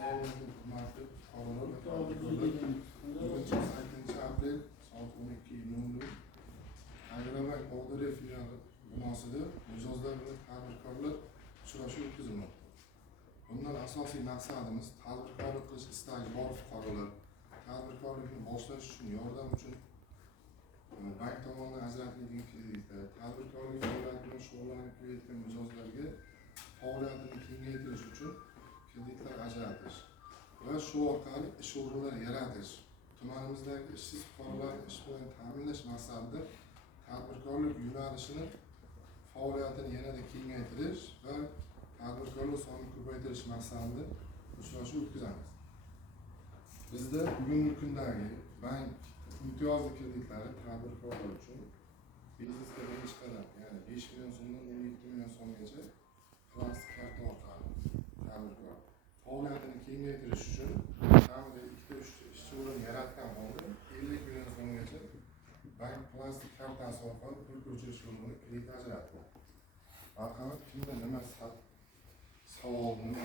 Assalomu hurmatli fuqarolar va bugun 8 aprel soat 12:00 Agrobank Qodiriy filiali binosida mijozlar bilan tadbirkorlar uchrashuvi o'tkazilmoqda. Bundan asosiy maqsadimiz tadbirkorlik qilish istagi bor fuqarolar tadbirkorlikni boshlash uchun yordam uchun bank tomonidan ajratiladigan kreditlar, tadbirkorlik faoliyati bilan shug'ullanib kelayotgan mijozlarga faoliyatini kengaytirish uchun kreditlar ajratish va shu orqali ish o'rinlari yaratish, tumanimizdagi ishsiz fuqarolarni ish bilan ta'minlash maqsadida tadbirkorlik yo'nalishini faoliyatini yanada kengaytirish va tadbirkorlar sonini ko'paytirish maqsadida uchrashuv o'tkazamiz. Bizda bugungi kundagi bank imtiyozli kreditlari tadbirkorlar uchun biznesga birinchi qadam, ya'ni 5 million so'mdan 12 million so'mgacha plastik karta orqali tadbirkor faoliyatini kengaytirish uchun kamida 2-3 ishchi o'rin yaratgan holda 50 million so'mgacha bank plastik kartasi orqali pul ko'chirish yo'lini kredit ajratdi. Marhamat, kimda nima savol, nima